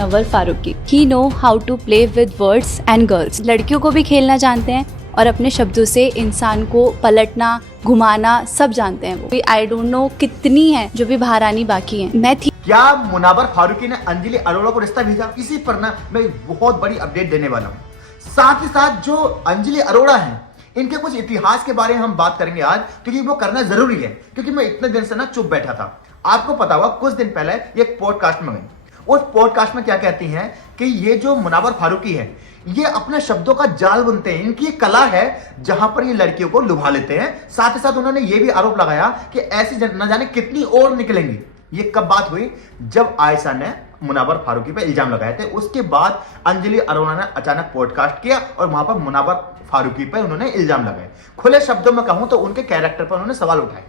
Munawwar Faruqui. He know how to play with words and girls. लड़कियों को भी खेलना जानते हैं और अपने शब्दों से इंसान को पलटना घुमाना सब जानते हैं वो। आई डोंट नो कितनी है जो भी बाहर आनी बाकी है। मैं थी। क्या मुनव्वर फारूकी ने अंजलि अरोड़ा को रिश्ता भेजा? इसी पर ना मैं बहुत बड़ी अपडेट देने वाला हूँ। साथ ही साथ जो अंजलि अरोड़ा है इनके कुछ इतिहास के बारे में हम बात करेंगे आज, क्योंकि वो करना जरूरी है। क्योंकि मैं इतने दिन से ना चुप बैठा था। आपको पता होगा कुछ दिन पहले एक पॉडकास्ट में गई। उस पॉडकास्ट में क्या कहती हैं कि ये जो मुनव्वर फारूकी है ये अपने शब्दों का जाल बुनते हैं। इनकी एक कला है जहां पर ये लड़कियों को लुभा लेते हैं। साथ ही साथ उन्होंने ये भी आरोप लगाया कि ऐसी न जाने कितनी और निकलेंगी। ये कब बात हुई? जब आयशा ने मुनव्वर फारूकी पे इल्जाम लगाए थे। उसके बाद अंजलि अरोड़ा ने अचानक पॉडकास्ट किया और वहां पर मुनव्वर फारूकी पे उन्होंने इल्जाम लगाए। खुले शब्दों में कहूं तो उनके कैरेक्टर पर उन्होंने सवाल उठाए।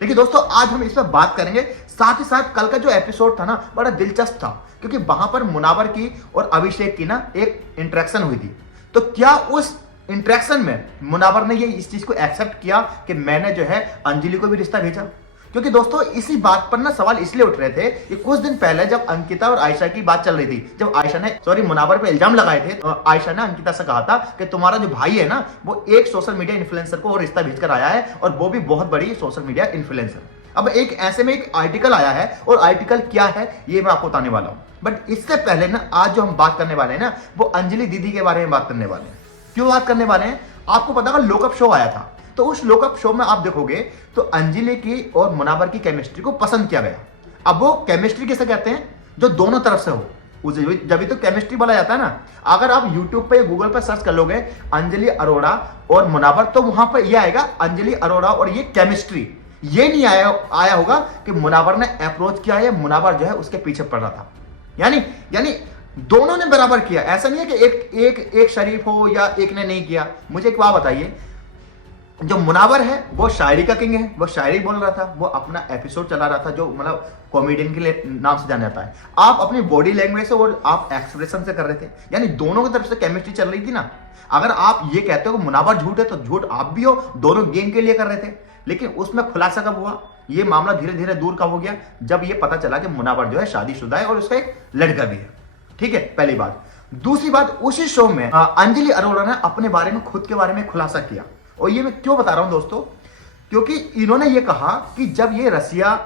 लेकिन दोस्तों आज हम इस पर बात करेंगे। साथ ही साथ कल का जो एपिसोड था ना बड़ा दिलचस्प था, क्योंकि वहां पर मुनव्वर की और अभिषेक की ना एक इंटरेक्शन हुई थी। तो क्या उस इंटरेक्शन में मुनव्वर ने ये इस चीज को एक्सेप्ट किया कि मैंने जो है अंजलि को भी रिश्ता भेजा? क्योंकि दोस्तों इसी बात पर ना सवाल इसलिए उठ रहे थे कि कुछ दिन पहले जब अंकिता और आयशा की बात चल रही थी, जब आयशा ने मुनव्वर पे इल्जाम लगाए थे, तो आयशा ने अंकिता से कहा था कि तुम्हारा जो भाई है ना वो एक सोशल मीडिया इन्फ्लुएंसर को रिश्ता भेजकर आया है, और वो भी बहुत बड़ी सोशल मीडिया इन्फ्लुएंसर। अब एक ऐसे में एक आर्टिकल आया है, और आर्टिकल क्या है ये मैं आपको बताने वाला हूं। बट इससे पहले ना आज जो हम बात करने वाले हैं ना वो अंजलि दीदी के बारे में बात करने वाले हैं। क्यों बात करने वाले हैं? आपको पता है लोकअप शो आया था, तो उस लोकअप शो में आप देखोगे तो अंजलि की और मुनव्वर की केमिस्ट्री को पसंद किया गया। अब वो केमिस्ट्री किसे कहते हैं? जो दोनों तरफ से हो उसे जब भी तो केमिस्ट्री बोला जाता है ना। अगर आप यूट्यूब पे गूगल पे सर्च कर लोगे अंजलि अरोड़ा और मुनव्वर, तो वहां पर यह आएगा अंजलि अरोड़ा और ये केमिस्ट्री। ये नहीं आया होगा कि मुनव्वर ने अप्रोच किया है, मुनव्वर जो है उसके पीछे पड़ रहा था। यानी दोनों ने बराबर किया। ऐसा नहीं है कि एक शरीफ हो या एक ने नहीं किया। मुझे एक बात बताइए, जो मुनव्वर है वो शायरी का किंग है, वो शायरी बोल रहा था, वो अपना एपिसोड चला रहा था जो मतलब कॉमेडियन के लिए नाम से जाना जाता है। आप अपनी बॉडी लैंग्वेज से और आप एक्सप्रेशन से कर रहे थे, यानी दोनों की तरफ से केमिस्ट्री चल रही थी ना। अगर आप ये कहते हो कि मुनव्वर झूठ है तो झूठ आप भी हो, दोनों गेम के लिए कर रहे थे। लेकिन उसमें खुलासा कब हुआ? ये मामला धीरे धीरे दूर कब हो गया? जब ये पता चला कि मुनव्वर जो है शादीशुदा है और उसका एक लड़का भी है। ठीक है, पहली बात। दूसरी बात, उसी शो में अंजलि अरोड़ा ने अपने बारे में खुद के बारे में खुलासा किया। और ये मैं क्यों बता रहा हूं दोस्तों? क्योंकि इन्होंने ये कहा कि जब ये रसिया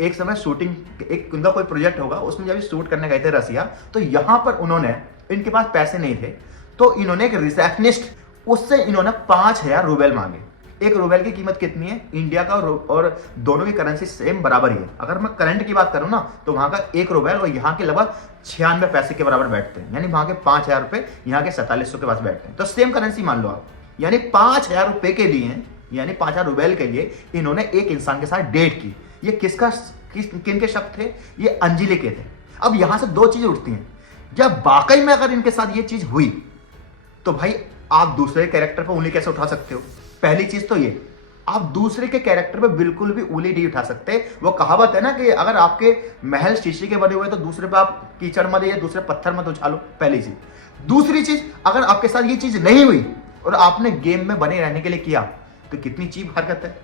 एक समय शूटिंग, एक उनका कोई प्रोजेक्ट होगा उसमें जब ये शूट करने गए थे रसिया, तो यहां पर उन्होंने, इनके पास पैसे नहीं थे, तो इन्होंने एक रिसेप्शनिस्ट, उससे इन्होंने 5,000 रूबल मांगे। एक रूबल की कीमत कितनी है इंडिया का? और दोनों की करेंसी सेम बराबर ही है। अगर मैं करंट की बात करूं ना तो वहां का एक रूबल और यहाँ के लगभग 96 पैसे के बराबर बैठते हैं। यानी वहां के 5,000 रुपए यहाँ के 4700 के पास बैठते हैं। तो सेम करेंसी मान लो आप, यानी 5,000 रुपए के लिए, यानी 5,000 रूबल के लिए इन्होंने एक इंसान के साथ डेट की। ये किन के शब्द थे? ये अंजलि के थे। अब यहां से दो चीजें उठती हैं। जब वाकई में अगर इनके साथ ये चीज हुई तो भाई आप दूसरे कैरेक्टर पर उंगली कैसे उठा सकते हो? पहली चीज तो ये, आप दूसरे के कैरेक्टर पे बिल्कुल भी उंगली नहीं उठा सकते। वो कहावत है ना कि अगर आपके महल शीशे के बने हुए तो दूसरे पे आप कीचड़ मत या दूसरे पत्थर मत उछालो, पहली चीज। दूसरी चीज, अगर आपके साथ ये चीज नहीं हुई और आपने गेम में बने रहने के लिए किया तो कितनी चीप हरकत है,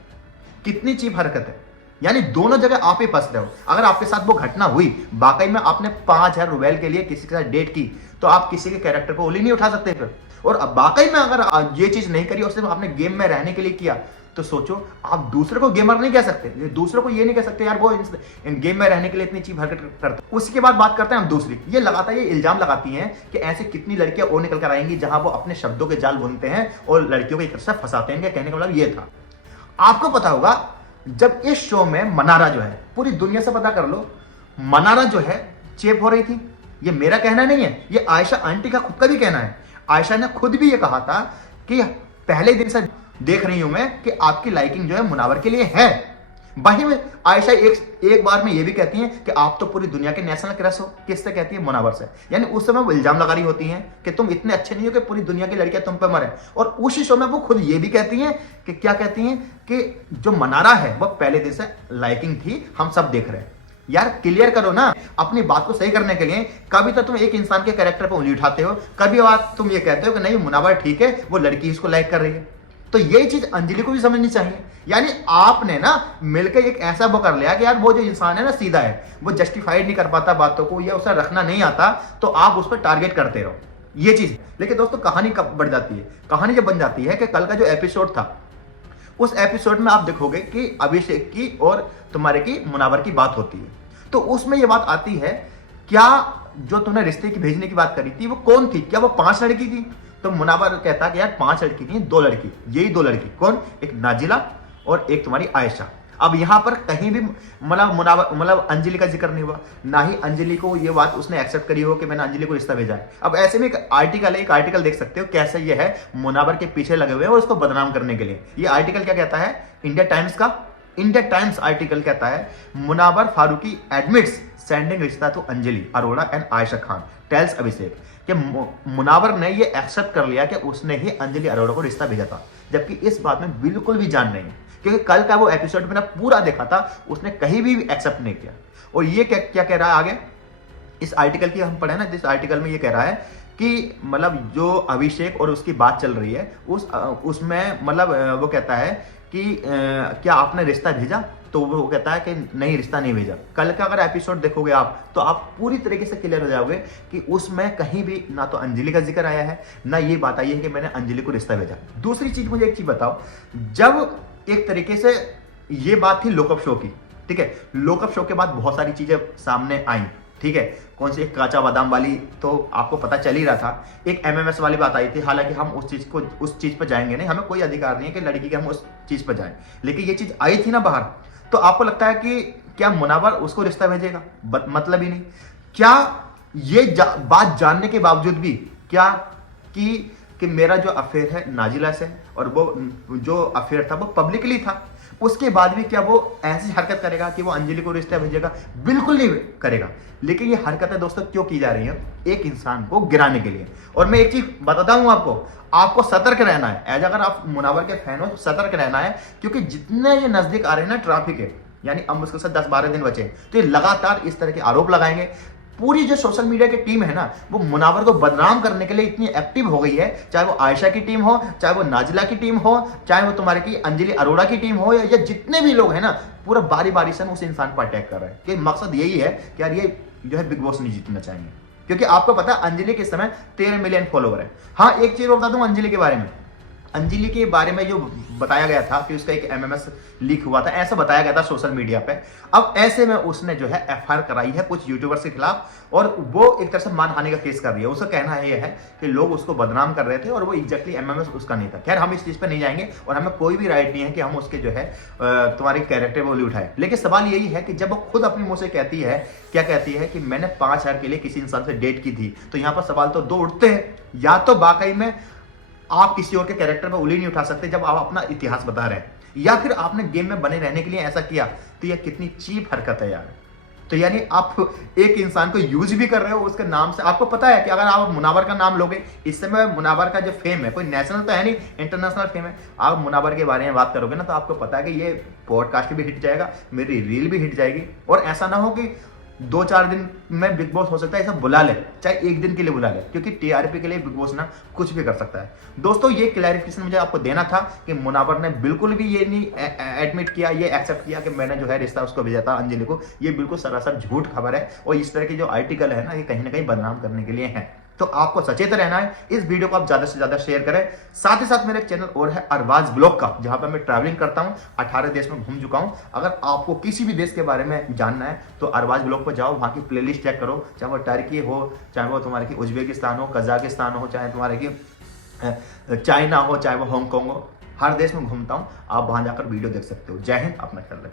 कितनी चीप हरकत है। यानी दोनों जगह आप ही फंस रहे हो। अगर आपके साथ वो घटना हुई, वाकई में आपने 5,000 रूबल के लिए किसी के साथ डेट की, तो आप किसी के कैरेक्टर पर उंगली नहीं उठा सकते फिर। और अब वाकई में अगर ये चीज नहीं करी और सिर्फ आपने गेम में रहने के लिए किया, तो सोचो आप दूसरे को गेमर नहीं कह सकते, दूसरे को ये नहीं कह सकते यार वो इन गेम में रहने के लिए इतनी चीप हरकत करते। उसके बाद बात करते हैं हम दूसरी। ये लगातार ये इल्जाम लगाती हैं कि ऐसे कितनी लड़कियां और निकल कर आएंगी जहां वो अपने शब्दों के जाल बुनते हैं और लड़कियों को एक तरह से फंसाते हैं। कहने का मतलब ये था। आपको पता होगा जब इस शो में मनारा जो है, पूरी दुनिया से पता कर लो, मनारा जो है चेप हो रही थी। ये मेरा कहना नहीं है, ये आयशा आंटी का खुद का भी कहना है। आयशा ने खुद भी ये कहा था कि पहले दिन से देख रही हूं मैं कि आपकी लाइकिंग जो है मुनव्वर के लिए है। वहीं में आयशा एक बार में ये भी कहती हैं कि आप तो पूरी दुनिया के नेशनल क्रश हो। किससे कहती है? मुनव्वर से। यानी उस समय वो इल्जाम लगा रही होती हैं कि तुम इतने अच्छे नहीं हो कि पूरी दुनिया की लड़कियां तुम पे मरे। और उसी शो में वो खुद ये भी कहती हैं कि क्या कहती हैं कि जो मनारा है वो पहले दिन से लाइकिंग थी, हम सब देख रहे हैं। यार क्लियर करो ना अपनी बात को सही करने के लिए। कभी तो तुम एक इंसान के कैरेक्टर पर उंगली उठाते हो, कभी बात तुम ये कहते हो कि नहीं मुनव्वर ठीक है, वो लड़की इसको लाइक कर रही है। तो ये चीज अंजलि को भी समझनी चाहिए। यानी आपने ना मिलकर एक ऐसा वो कर लिया कि यार वो जो इंसान है ना सीधा है, वो जस्टिफाइड नहीं कर पाता बातों को या उसे रखना नहीं आता, तो आप उस पर टारगेट करते रहो, ये चीज। लेकिन दोस्तों कहानी कब बढ़ जाती है, कहानी जब बन जाती है कि कल का जो एपिसोड था उस एपिसोड में आप देखोगे कि अभिषेक की और तुम्हारे की मुनावर की बात होती है, तो उसमें ये बात आती है, क्या जो तुमने रिश्ते की भेजने की बात करी थी वो कौन थी, क्या वो 5 लड़की थी? तो मुनावर कहता कि यार 5 लड़की थी, 2 लड़की, यही 2 लड़की कौन, एक नाजिला और एक तुम्हारी आयशा। अब यहां पर कहीं भी मतलब अंजलि का जिक्र नहीं हुआ, ना ही अंजलि को ये बात उसने एक्सेप्ट करी हो कि मैंने अंजलि को रिश्ता भेजा है। अब ऐसे में एक आर्टिकल देख सकते हो कैसे ये है मुनावर के पीछे लगे हुए हैं और उसको बदनाम करने के लिए। ये आर्टिकल क्या कहता है, इंडिया टाइम्स आर्टिकल कहता है, Munawar Faruqui admits sending rishta to Anjali Arora and Ayesha Khan tells Abhishek, कि मुनावर ने ये एक्सेप्ट कर लिया कि उसने ही अंजलि अरोड़ा को रिश्ता भेजा था, जबकि इस बात में बिल्कुल भी जान नहीं है, क्योंकि कल का वो एपिसोड मैंने पूरा देखा था, उसने कहीं भी एक्सेप्ट नहीं किया। और ये क्या कह रहा है आगे इस आर्टिकल की हम पढ़े ना, जिस आर्टिकल में ये कह रहा है कि मतलब जो अभिषेक और उसकी बात चल रही है उसमें मतलब वो कहता है कि क्या आपने रिश्ता भेजा, तो वो कहता है कि नहीं रिश्ता नहीं भेजा। कल का अगर एपिसोड देखोगे आप तो आप पूरी तरीके से क्लियर हो जाओगे कि उसमें कहीं भी ना तो अंजलि का जिक्र आया है, ना ये बात आई है कि मैंने अंजलि को रिश्ता भेजा। दूसरी चीज मुझे एक चीज बताओ, जब एक तरीके से ये बात थी लोकअप शो की, ठीक है, लोकअप शो के बाद बहुत सारी चीजें सामने आई, ठीक है, कौन सी एक काचा बादाम वाली तो आपको पता चल ही रहा था, एक एमएमएस वाली बात आई थी, हालांकि हम उस चीज पर जाएंगे नहीं, हमें कोई अधिकार नहीं है कि लड़की के हम उस चीज पर जाएं, लेकिन ये चीज आई थी ना बाहर, तो आपको लगता है कि क्या मुनावर उसको रिश्ता भेजेगा? मतलब ही नहीं। क्या ये बात जानने के बावजूद भी क्या कि मेरा जो अफेयर है नाजिला से और वो जो अफेयर था वो पब्लिकली था, उसके बाद भी क्या वो ऐसी हरकत करेगा कि वो अंजलि को रिश्ता भेजेगा? बिल्कुल नहीं करेगा। लेकिन ये हरकतें दोस्तों क्यों की जा रही हैं? एक इंसान को गिराने के लिए। और मैं एक चीज बताता हूं आपको सतर्क रहना है। एज अगर आप मुनावर के फैन हो तो सतर्क रहना है, क्योंकि जितने ये नजदीक आ रहे हैं ना ट्रैफिक है, यानी अब मुश्किल से 10-12 दिन बचे, तो ये लगातार इस तरह के आरोप लगाएंगे। पूरी जो सोशल मीडिया की टीम है ना, वो मुनावर को बदनाम करने के लिए इतनी एक्टिव हो गई है, चाहे वो आयशा की टीम हो, चाहे वो नाजिला की टीम हो, चाहे वो तुम्हारे की अंजलि अरोड़ा की टीम हो, या जितने भी लोग हैं ना, पूरा बारी बारी से उस इंसान पर अटैक कर रहे हैं। कि मकसद यही है कि यार ये जो है बिग बॉस नहीं जीतना चाहेंगे, क्योंकि आपको पता है अंजलि के इस समय 13 मिलियन फॉलोवर है। हाँ, एक चीज बता दूं अंजलि के बारे में, अंजलि के बारे में जो बताया गया था कि उसका एक एमएमएस लीक हुआ था, ऐसा बताया गया था सोशल मीडिया पे। अब ऐसे में उसने जो है एफआईआर कराई है कुछ यूट्यूबर्स के खिलाफ, और वो एक तरह से मानहानि का केस कर रही है। उसका कहना ये है कि लोग उसको बदनाम कर रहे थे और वो एग्जैक्टली एमएमएस उसका नहीं था। खैर, हम इस चीज पे नहीं जाएंगे और हमें कोई भी राइट नहीं है कि हम उसके जो है तुम्हारे कैरेक्टर बोली उठाए। लेकिन सवाल यही है कि जब वो खुद अपने मुंह से कहती है, क्या कहती है कि मैंने 5,000 के लिए किसी इंसान से डेट की थी, तो यहाँ पर सवाल तो 2 उठते हैं। या तो वाकई में आप किसी और के कैरेक्टर में उंगली नहीं उठा सकते जब आप अपना इतिहास बता रहे हैं, या फिर आपने गेम में बने रहने के लिए ऐसा किया, तो यह कितनी चीप हरकत है यार। तो यानी आप एक इंसान को यूज भी कर रहे हो उसके नाम से। आपको पता है कि अगर आप मुनावर का नाम लोगे, इस समय मुनावर का जो फेम है कोई नेशनल तो है नहीं, इंटरनेशनल फेम है, आप मुनावर के बारे में बात करोगे ना, तो आपको पता है कि ये पॉडकास्ट भी हिट जाएगा, मेरी रील भी हिट जाएगी। और ऐसा ना हो कि 2-4 दिन में बिग बॉस हो सकता है ऐसा बुला ले, चाहे 1 दिन के लिए बुला ले, क्योंकि टीआरपी के लिए बिग बॉस ना कुछ भी कर सकता है। दोस्तों, ये क्लैरिफिकेशन मुझे आपको देना था कि मुनावर ने बिल्कुल भी ये नहीं एडमिट किया, ये एक्सेप्ट किया कि मैंने जो है रिश्ता उसको भेजा था अंजलि को। ये बिल्कुल सरासर झूठ खबर है, और इस तरह की जो आर्टिकल है ना, ये कहीं ना कहीं बदनाम करने के लिए है। तो आपको सचेत रहना है। इस वीडियो को आप ज्यादा से ज्यादा शेयर करें। साथ ही साथ मेरा एक चैनल और है अरबाज ब्लॉग का, जहां पर मैं ट्रैवलिंग करता हूं, 18 देश में घूम चुका हूं। अगर आपको किसी भी देश के बारे में जानना है तो अरबाज ब्लॉग पर जाओ, वहां की प्लेलिस्ट चेक करो, चाहे वो टर्की हो, चाहे वो तुम्हारे की उज्बेकिस्तान हो, कजाकिस्तान हो, चाहे तुम्हारे की चाइना हो, चाहे वो हांगकॉन्ग हो, हर देश में घूमता हूं। आप वहां जाकर वीडियो देख सकते हो। जय हिंद, अपना ख्याल रखें।